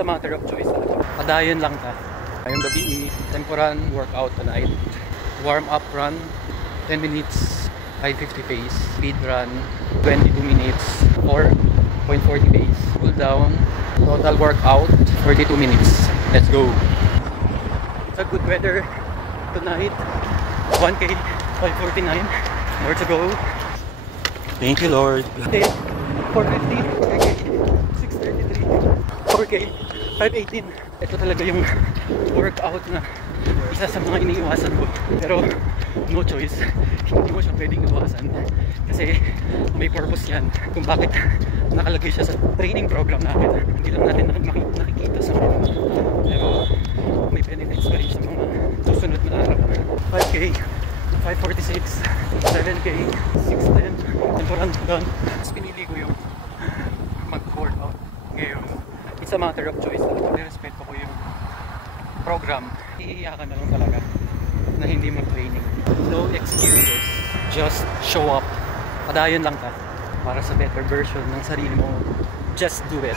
a matter of choice talaga. Padayon lang ta. Ngayong gabi, tempo run, workout tonight. Warm up run, 10 minutes, 550 pace. Speed run, 22 minutes, 4.40 pace. Cool down, total workout, 32 minutes. Let's go! It's a good weather tonight. 1K, 549. More to go. Thank you, Lord. Okay, 450, 3K, 633, 4K, 518. Ito talaga yung workout na isa sa mga iniiwasan ko. Pero no choice, hindi mo siya pwedeng iwasan. Kasi may purpose yan kung bakit nakalagay siya sa training program natin. Hindi lang natin nakikita sa mga, pero may benefits pa rin sa mga susunod na araw. 5K, 546, 7K, 610, temporang down. Tapos pinili ko yung mag-workout ngayon. It's a matter of choice. Nirespeto ko yung program. Iiyakan na lang talaga na hindi mag-training. No excuses. Just show up. Padayon lang ka para sa better version ng sarili mo. Just do it.